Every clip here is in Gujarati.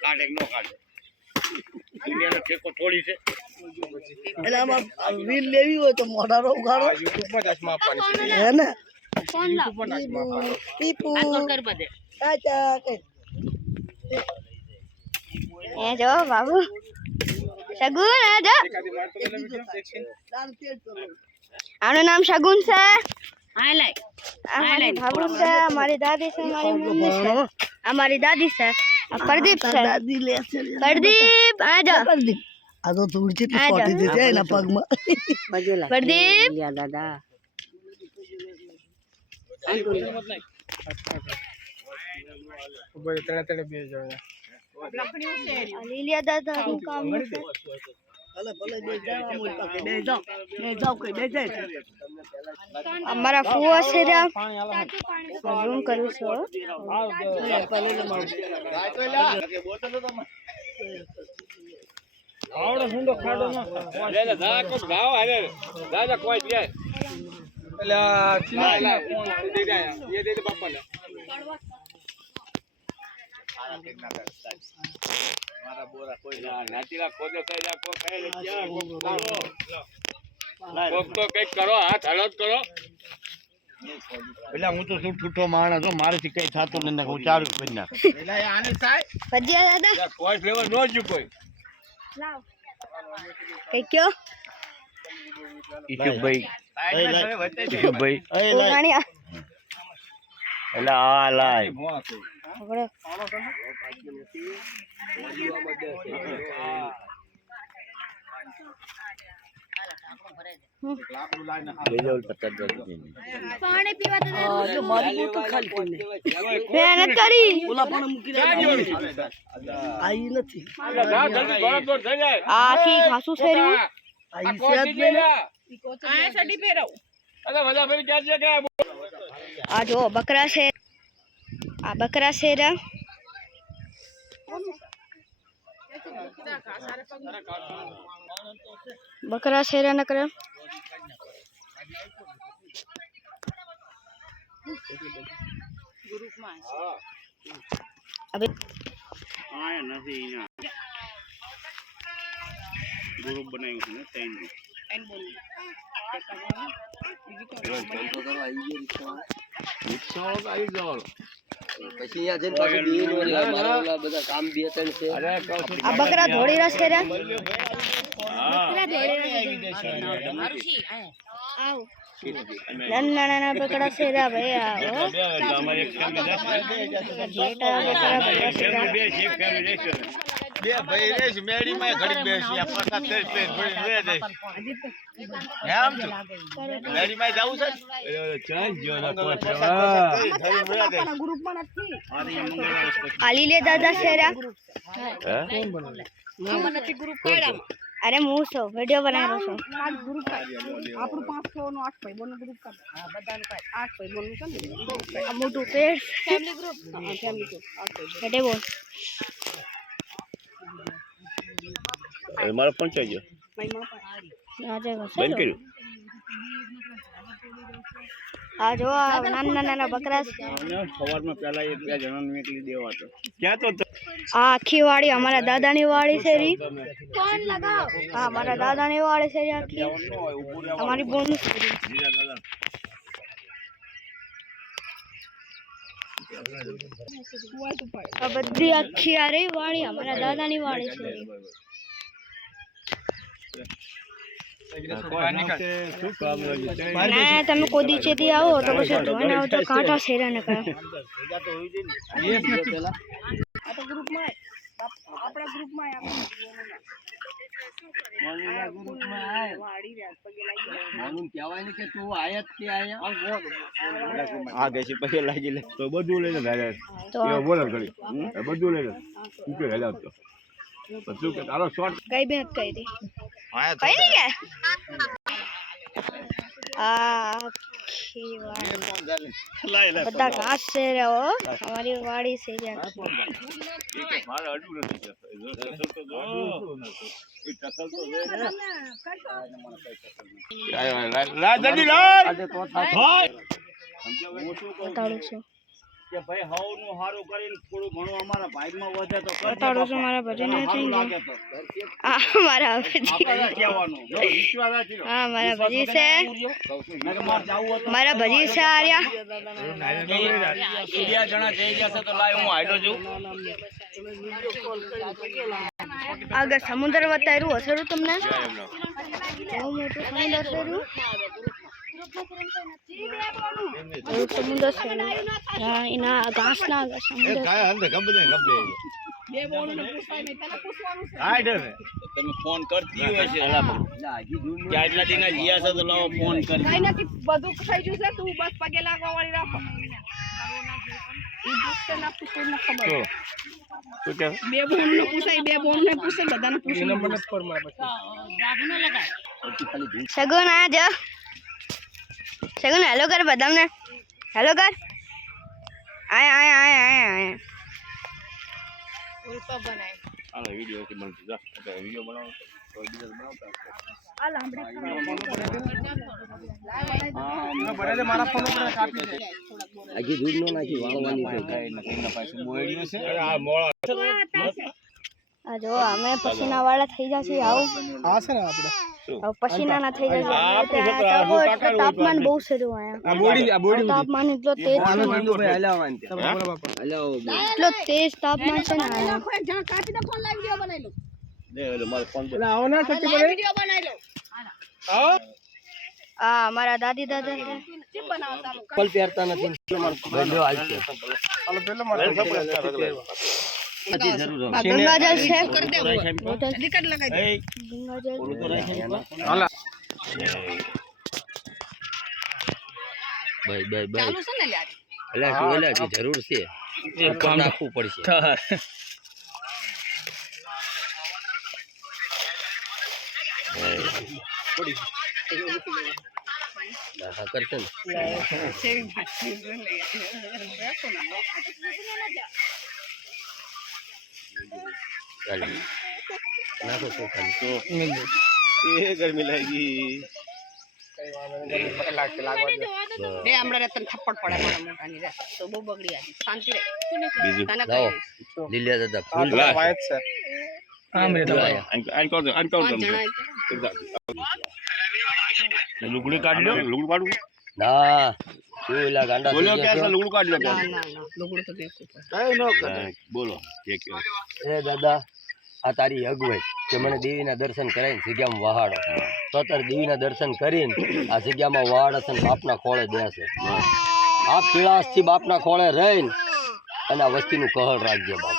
કાઢે નો કાઢે દુનિયાનો ઠેકો થોડી છે એટલે આમાં વીલ લેવી હોય તો મોઢાનો ઉગાડો યુટ્યુબમાં દસમાં આપવાની છે હે ને ફોન લાવ પીપુ આ કોલ કર બધે ચાચા કે એ જો બાબુ શગુન આ જો આનું નામ શગુન છે હાઈલાઈટ હાઈલાઈટ બાબુ છે મારી દાદી છે મારી મમ્મી છે અમારી દાદી છે પ્રદીપ છે દાદી લે છે પ્રદીપ આ જો પ્રદીપ આ તો થોડી છે ફોટી દે છે એના પગમાં પ્રદીપ યા દાદા ઉપર તને બે જો લીલિયા દાદા નું કામ છે ભલે ભલે બે જાવ મોય પાકે બે જાવ કે બે જાય અમારા ફુવા છે રે ઝૂમ કરું છું આવડો હુંડો ખાડો ના લે જા કો ગાવ હારે જા કોઈ દે એલા ચીલા કોણ દે દે ये दे दे पापा ने મારા બોરા કોઈ નાચીલા કોદો થઈ જા કો કહે ક્યાં કો કરો કોક તો કઈક કરો હાથ હળદ કરો એટલે હું તો શું ઠૂઠો માણસ છું મારેથી કઈ થાતું નથી હું ચાલુ કરી નાખ એટલે આની થાય ભજીયા દાદા કોઈ ફ્લેવર નો જ કોઈ લાવ કઈ કયો ઈશુભાઈ ઉગાણ્યા એટલે આ લાય આપણે પાણી પીવા તો જો મારી બોટલ ખાલી કરીને મહેનત કરી ઓલા પણ મૂકી દે આઈ નથી આખી ખાસું છે રહ્યું આઈ છે જ ને આ સડી પહેરાવ આ જો બકરા છે આ બકરા છે રા બકરા છે રા નકરા અબે આ નથી ગ્રુપ બનાવ્યું છે ને ત્રણ આ બકરા ધોળી રસ છે રા નાના બકરા છે રા ભાઈ આવો બે ભાઈ રેસ મેડી માં ઘડી બેસી આ પ્રકાશ તે પે ઘડી રે દે એમ મેડી માં જાવું છે ચાલ જો ના કોઈ ગ્રુપમાં નથી આલી લે દાદા શેરા હે આમાં નથી ગ્રુપ કાઢ્યા અરે હું છો વિડિયો બનાવ્યો છું પાંચ ગ્રુપ આપણું 500 નો 8 ભાઈ બોનો ગ્રુપ કાઢ હા બધાનું કાઢ 8 ભાઈ બોનું કાઢ આ મોટું પેડ ફેમિલી ગ્રુપ હા ફેમિલી ગ્રુપ 8 ભાઈ એટલે બોલ એ મારો પંચાઈ ગયો ભાઈ માં આજે બંધ કર્યું આ જો નાના બકરા છે સવારમાં પહેલા એક બે જણાને નીકળી દેવા હતો ક્યાં તો આ આખી વાડી અમારા દાદાની વાડી છે રી ફોન લગાવ હા અમારા દાદાની વાડી છે રી આખી અમારી બોન છે રી આ બધી આખી આ રહી વાડી અમારા દાદાની વાડી છે ના તમે કોઈ દીચેથી આવો તો પછી ધોઈને આવો તો કાંટા શેરા ન કરે આ તો ગ્રુપમાં આપણા ગ્રુપમાં આ દેશી પૈસે લાગી લે તો બધું લઈને તો બોલો ઘડી બધું લઈને શું કે હેલા તો બધું કે તારો શોર્ટ કઈ બેન કઈ દી કઈ નહીં કે આખી વાડી બધા ઘાસ છે રે હો અમારી વાડી છે રે મારે અડું નથી બતાડું છું કે ભાઈ હવનું હારું કરીને થોડું ઘણું અમારા ભાગમાં વધે તો કરજો બતાડો છો બાપા. મારા ભજીને સારું થઈ લાગે તો આ મારા ભજી આપણે કહેવાનું જો વિશ્વાસ રાખી લો. હા મારા ભજી છે નકર મારે જાવું હતું મારા ભજી છે આર્યા 2 જણા થઈ જશે તો લાય હું હાઈડો છું. આગળ સમુદ્ર બતાવ્યું હશે તમને બહુ મોટું સમુદ્ર છે સમુદ્ર છે હા એના ઘાસના આગળ સમુદ્ર બે બોનને પૂછવાય નહીં તને પૂછવાનું છે હાઈડો ને તમે ફોન કરતી હોય છે કે આટલા દિના જીયા છે તો લાવો ફોન કરી કઈ નથી બધું થઈ ગયું છે તું બસ પગે લાગવા વાળી રાખો ઈ પૂછતે ના પૂછતે ના ખબર શું કે બે બોનને પૂછાય બે બોનને પૂછે બધાને પૂછે નંબર નથી પર મારા પછી સગુન આ જો સગુન હેલો કર બધાને હેલો કર આય આય આય આય આય ઉલ્પા બનાય આનો વિડિયો કે બનતો જા વિડિયો બનાવો તો બીજો બનાવતા આ લાંબડે બરાબર મારા ફોન ઉપર કાપી દે આખી દૂધ નો નાખી વાળવાની છે એના પાસે બોયડ્યો છે આ મોળા આ જો અમે પસીના વાળા થઈ જશે આવું આ છે ને આપણે હવે પસીના ના થઈ જશે તાપમાન બહુ છે જો અહીંયા આ બોડી તાપમાન એટલો તેજ છે ને. ભાઈ હલાવવાની છે બોલો બાપા હલાવો એટલો તેજ તાપમાન છે ને અહીંયા. જ્યાં કાપીને ફોન લાવી વિડિયો બનાવી લો દે ઓલે મારો ફોન એટલે આવો ના થતી પડે વિડિયો બનાવી લો આવો આ મારા દાદી દાદા છે. કેમ બનાવતા પલ પહેરતા નથી ભાઈ હાલ છે હાલો પેલો મારે નથી જરૂર આ ગંગાજળ છે કરી દેવું ટિકટ લગાવી દે ગંગાજળ હાલા ભાઈ ભાઈ ભાઈ ચાલુ છે ને લ્યા એટલે જોયેલા છે જરૂર છે ઉપર નાખવું પડશે હા કરશે ને સેવિંગ ભાઈ રાખો ના ચાલો નાખો તો ખાલી એ ગરમી લાગી બે હમણાં તને થપ્પડ પડે મારા મોટાની રે તો બહુ બગડી આવી શાંતિ રે બીજું તને લાવો કઈ લીલિયા દાદા ફૂલ વાયત છે આમ રે આન કોણ જણાય લુગડી કાઢ લો લુગડી કાઢું ના શું એલા ગાંડા બોલો થઈ કે ગયા છો? લુગડી કાઢ લો ના ના ના લુગડું તો દેખું બોલો કે કયો એ દાદા આ તારી અગવાઈ કે મને દેવીના દર્શન કરાવીને જગ્યામાં વહાડો તો તારે દેવીના દર્શન કરીને આ જગ્યામાં વહાડ હશે ને બાપના ખોળે બેસે આ પીળાશથી બાપના ખોળે રહીને અને આ વસ્તીનું કહળ રાખજે બાપ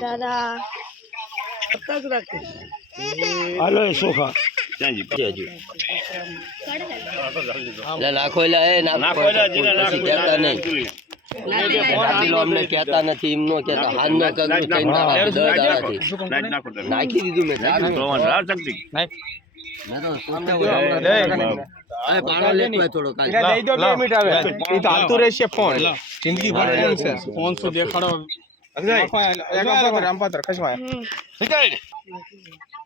દાદા હાલો એ સોખા ત્યાંજી એટલે નાખો એટલે એ નાખો એટલે જીરા નાખો પછી કહેતા નહીં નાખી લો અમને કહેતા નથી એમ નો કહેતા હાથ ના કગરું કઈ ના નાખી 10 દાડાથી નાખી દીધું મેં મેં તો સોચતા હોય અરે પાણો લેતો હોય થોડો કાલ દઈ દો 2 મિનિટ આવે એ તો હાલતું રહેશે ફોન જિંદગી ભર ફોન છે ફોન શું દેખાડો રામ પાત્ર ખસવાય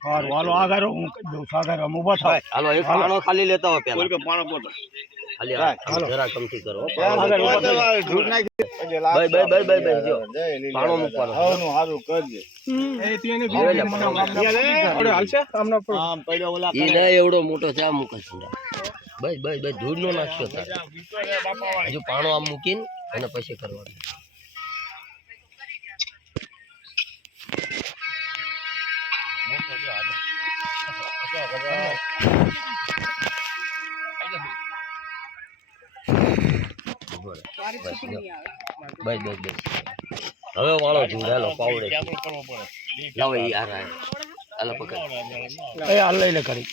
હાલો આગળ હું સાગર ઉભો થાવ હાલો એક પાણો ખાલી લેતા હોય પેલા બોલ કે પાણો પોતો ખાલી જરા કમથી કરો આગળ ઉભો થાવ ધૂળ નાખી ભાઈ જો પાણો મૂકવાનો હવનું હારું કરજે એ તીને ઓડે હાલશે આમનો આમ પડ્યો ઓલા ઈ ના એવડો મોટો છે આ મૂકે છે બસ ધૂળ નો નાખશો તારે હજુ પાણો આમ મૂકીને અને પછી કરવાનું બસ હવે વાળો છું હાલો પાવડે લાવો ઈ આ હાલો પકડ એ હાલ લઈ લે કરી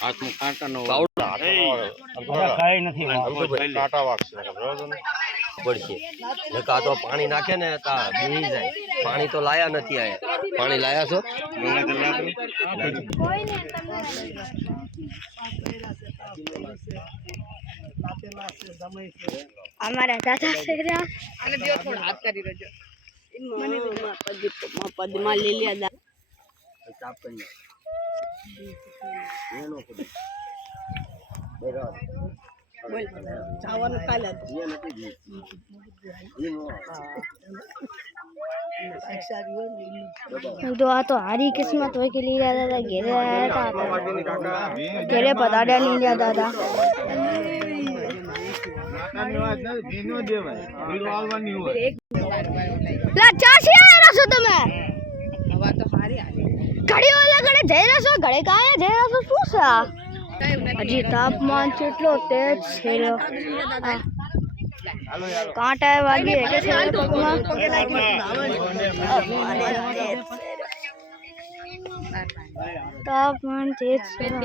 હાથમાં કાંટાનો પાવડર કાઈ નથી કાંટા વાગશે પડશે નકા તો પાણી નાખે ને તા બેહી જાય પાણી તો લાયા નથી આયા પાણી લાયા છો અમારા દાદા છે રહ્યા અને દેવ થોડા હાથ કરી રહેજો મને પદ્માં લીલિયા દા तो आ तो हारी किस्मत हो के लिए दादा घेरे आया था घेरे पताड़ा नहीं लिया दादा ला चासी आया रसो तुम्हें घड़ी वाला घड़े जय रसो घड़े का है जय रसो सूसा अजी तापमान चेटलो तेज छेलो कांटा वागी है के छेलो पगमा तापमान तेज छेलो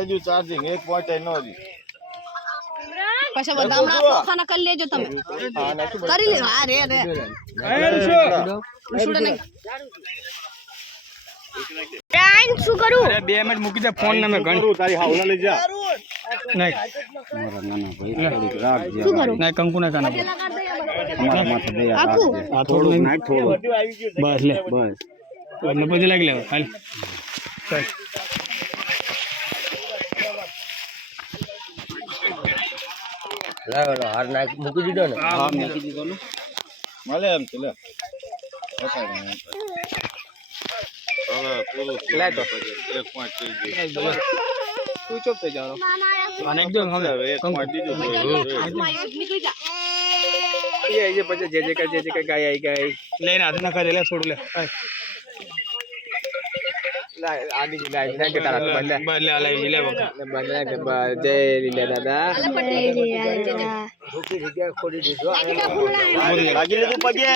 હજુ ચાર્જિંગ 1.9 જી પછી બદામડા ચોખાના કરી લેજો તમે કરી લે હા રે રે રાઈન શું કરું અરે 2 મિનિટ મૂકી દે ફોન ને મે ગણ તારી હાવલા લઈ જા નહીં શું કરું નહીં કંકુ ના કાના આકુ આ થોડું નાખ થોડું બસ લે બસ એટલે પછી લાગી લે હાલ ચાલ લાવો હાર નાખ મૂકી દીધો ને હા મૂકી દીધો ને મળે એમ તો લે હવે પૂરું લે તો 1.3 સ્વિચ ઓફ થઈ જાવ અને એકદમ હવે નીકળી જા ये પછી જે જે ગાય આવી ગઈ લઈને હાથ ના કરે લે થોડું લે લા આડી લા ના કે તારા બદલે બદલે આલે લે બકા બદલે કે જય લીલા દાદા ખોટી જગ્યાએ ખોડી દીધો લાગી લીધું પગે